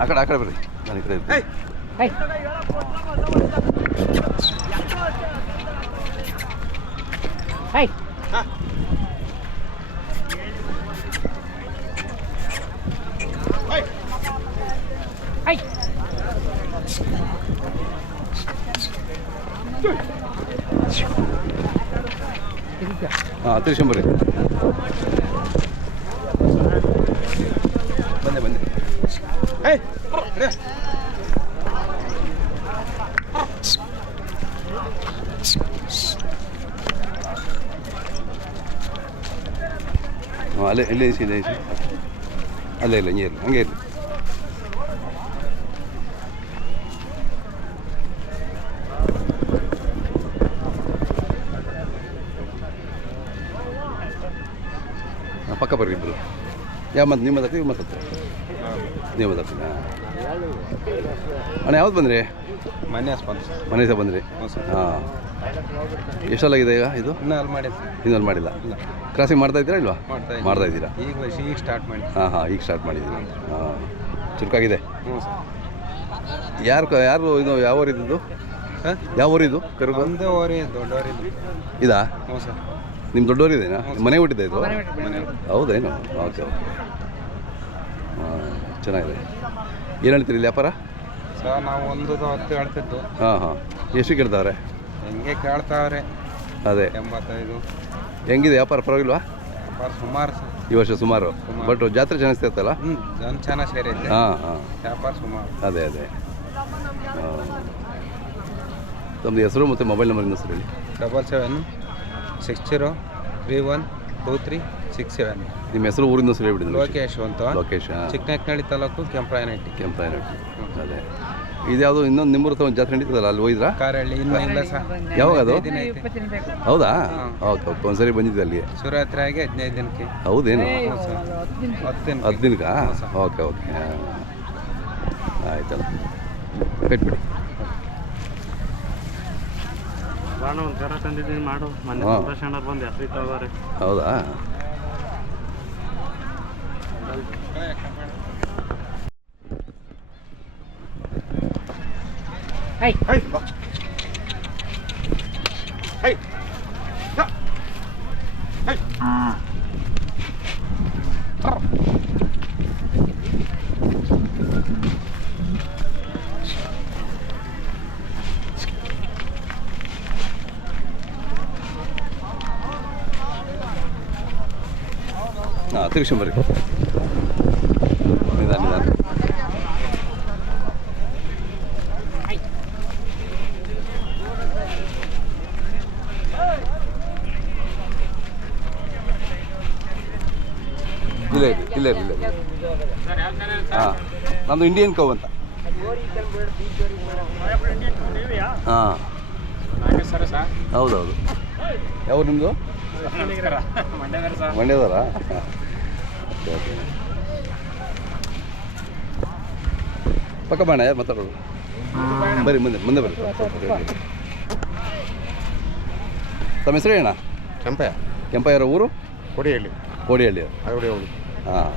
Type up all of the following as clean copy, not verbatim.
ಆ ಕಡೆ ಬರ್ರಿ, ನಾನು ಈ ಕಡೆ ಇರ್ತೀನಿ. ಹಾಂ ತಿರ್ಸ್ಕೊಂಬರ್ರಿ. ಬಂದೆ ಅಲ್ಲೇ ಇಲ್ಲೇ ಇದೆ ಅಲ್ಲೇ ಇಲ್ಲ ಹಿಂಗೆ ಇರಲಿ, ಹಂಗೆ ಇರಲಿ. ಪಕ್ಕ ಬರ್ರಿ ಇಬ್ಬರು. ಯಾವ ಮತ್ತೆ ನಿಮ್ಮ ಮಾತಾಡ್ತೀವಿ ಮಾತಾಡ್ತೀವಿ ನೀವು ಮಾತಾಡ್ತೀನಿ. ಅಣ್ಣ ಯಾವ್ದು ಬಂದ್ರಿ? ಮನೆ ಸಹ ಬಂದ್ರಿ? ಹಾಂ. ಎಷ್ಟಲ್ಲಾಗಿದೆ ಈಗ ಇದು? ಇನ್ನೂ ಮಾಡಿಲ್ಲ. ಕ್ರಾಸಿಂಗ್ ಮಾಡ್ತಾ ಇದ್ದೀರಾ ಇಲ್ವಾ? ಮಾಡ್ತಾ ಇದ್ದೀರಾ? ಈಗ ಸ್ಟಾರ್ಟ್ ಮಾಡಿ. ಹಾಂ ಈಗ ಸ್ಟಾರ್ಟ್ ಮಾಡಿದ್ದೀರಾ? ಹಾಂ, ಚುರುಕಾಗಿದೆ. ಯಾರು ಇದು ಯಾವ ಊರು ಇದ್ದು? ಯಾವ ಊರು ಇದು? ಒಂದೇ ಊರಿ ದೊಡ್ಡವರಿದ್ದು ಇದಾ? ಹ್ಞೂ ಸರ್. ನಿಮ್ಮ ದೊಡ್ಡವರಿದೇನಾ? ಮನೆ ಹುಟ್ಟಿದೆ ಇದು? ಹೌದೇನು? Okay okay. ಹಾಂ, ಚೆನ್ನಾಗಿದೆ. ಏನು ಹೇಳ್ತೀರಿ ಇಲ್ಲಿ ವ್ಯಾಪಾರ? ಸರ್ ನಾವು 110 ಹೇಳ್ತಿದ್ದು. ಹಾಂ ಎಷ್ಟು ಕೇಳ್ತಾವ್ರೆ? ಹೆಂಗೆ ಕೇಳ್ತಾವ್ರೆ. ಅದೇ 85. ಹೆಂಗಿದೆ ವ್ಯಾಪಾರ? ಪರವಾಗಿಲ್ವಾ? ವ್ಯಾಪಾರ ಸುಮಾರು ಸರ್ ಈ ವರ್ಷ ಸುಮಾರು. ಬಟ್ ಜಾತ್ರೆ ಚೆನ್ನಾಗಿರ್ತೈತಲ್ಲ? ಜನ ಚೆನ್ನಾಗಿ ಸೇರೈತೆ. ಹಾಂ ವ್ಯಾಪಾರ ಸುಮಾರು. ಅದೇ ತಮ್ಮದು ಹೆಸರು ಮತ್ತು ಮೊಬೈಲ್ ನಂಬರ್ ಇನ್ನೊಂದು ಹೇಳಿ. 7760312367. ನಿಮ್ಮ ಹೆಸರು ಊರಿಂದ ಹೆಸರು ಹೇಳ್ಬಿಡಿ. ಲೋಕೇಶ್ ಅಂತ. ಲೋಕೇಶ್. ಚಿಕ್ಕನಹಳ್ಳಿ ತಾಲೂಕು ಕೆಂಪ್ರಾಯನಹಟ್ಟಿ. ಅದೇ ಇದ್ಯಾವುದು ಇನ್ನೊಂದು ನಿಮ್ಮೂರು ಜಾತ್ರೆ ನಡೀತದಲ್ಲ, ಅಲ್ಲಿ ಹೋಗಿದ್ರಾ? ಕಾರಹಳ್ಳಿ ಇನ್ನೂ ಇಲ್ಲ ಸರ್. ಯಾವಾಗ ಅದು? ಹೌದಾ? Okay okay. ಒಂದ್ಸರಿ ಬಂದಿದ್ದೆ ಅಲ್ಲಿಗೆ. ಶಿವರಾತ್ರಿ ಆಗಿ 15 ದಿನಕ್ಕೆ. ಹೌದೇನು? 10 ದಿನಕ್ಕೆ? Okay okay. ಆಯ್ತಲ್ಲ, ಕಟ್ಬಿಡಿ. ಒಂದು ಜರ ತಂದಿದ್ದೀನಿ ಮಾಡು. ಮೊನ್ನೆ ಬಂದು ಹೆಸರು ತಗೋರಿ. ಹೌದಾ? ಹಾಂ, ತಿರ್ಸ್ಕೊಂಬರ್ರಿ. ನಿಧಾನ. ಇಲ್ಲ. ಹಾಂ, ನಮ್ಮದು ಇಂಡಿಯನ್ ಕೌ ಅಂತ. ಹಾಂ ಹೌದೌದು. ಯಾವ ನಿಮ್ಮದು? ಮಂಡ್ಯದವರಾ? ಪಕ್ಕ ಬಾಣ, ಯಾರು ಮಾತಾಡೋದು? ಬರ್ರಿ ಮುಂದೆ ಬರ್ರಿ. ತಮ್ಮ ಹೆಸರು ಏನ? ಕೆಂಪಯ್ಯರ ಊರು? ಕೋಡಿಹಳ್ಳಿ. ಹಾಂ,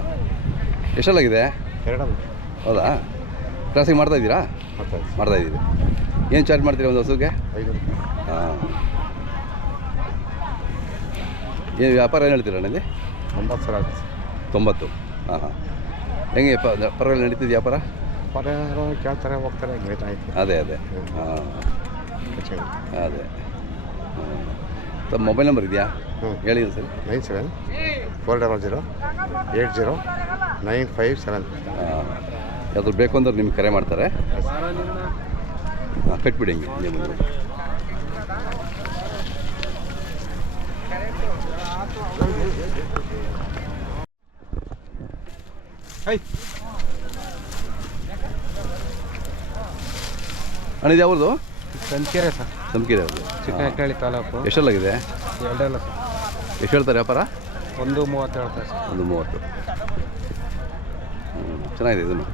ಎಷ್ಟಲ್ಲಾಗಿದೆ? 2. ಹೌದಾ? ಕ್ರಾಸಿಂಗ್ ಮಾಡ್ತಾ ಇದ್ದೀರಾ? ಮಾಡ್ತಾ ಇದ್ದೀರಿ. ಏನು ಚಾರ್ಜ್ ಮಾಡ್ತೀರಾ ಒಂದು ಹಸುಗೆ? 5. ಹಾಂ. ಏನು ವ್ಯಾಪಾರ ಏನು ಹೇಳ್ತೀರಾ ಇಲ್ಲಿ? 90. ಹಾಂ. ಹೆಂಗೆ ಪರವಾಗಿಲ್ಲ ನಡೀತಿದ್ದು ವ್ಯಾಪಾರ? ಕೇಳ್ತಾರೆ ಹೋಗ್ತಾರೆ. ಅದೇ ಹಾಂ ಅದೇ. ತಮ್ಮ ಮೊಬೈಲ್ ನಂಬರ್ ಇದೆಯಾ? ಹೇಳಿ ಸರ್. 9740809557. ಹಾಂ, ಯಾವ್ದು ಬೇಕು ಅಂದ್ರೆ ನಿಮ್ಗೆ ಕರೆ ಮಾಡ್ತಾರೆ. ಹಾಂ, ಕಟ್ಬಿಡಿ ಹಿಂಗೆ ಮುಂದೆ. ಅಣ್ಣ ಇದು ಯಾವ್ದು? ಸಂಕೆರೆ ಸರ್. ಸಂಕೆರೆ ಅವ್ರದ್ದು. ಚಿಕ್ಕನಹಳ್ಳಿ ತಾಲೂಕು. ಎಷ್ಟಲ್ಲಾಗಿದೆ? 2 ಸರ್. ಎಷ್ಟು ಹೇಳ್ತಾರೆ ವ್ಯಾಪಾರ? 130 ಹೇಳ್ತಾರೆ ಸರ್. 130. ಚೆನ್ನಾಗಿದೆ ಇದನ್ನು.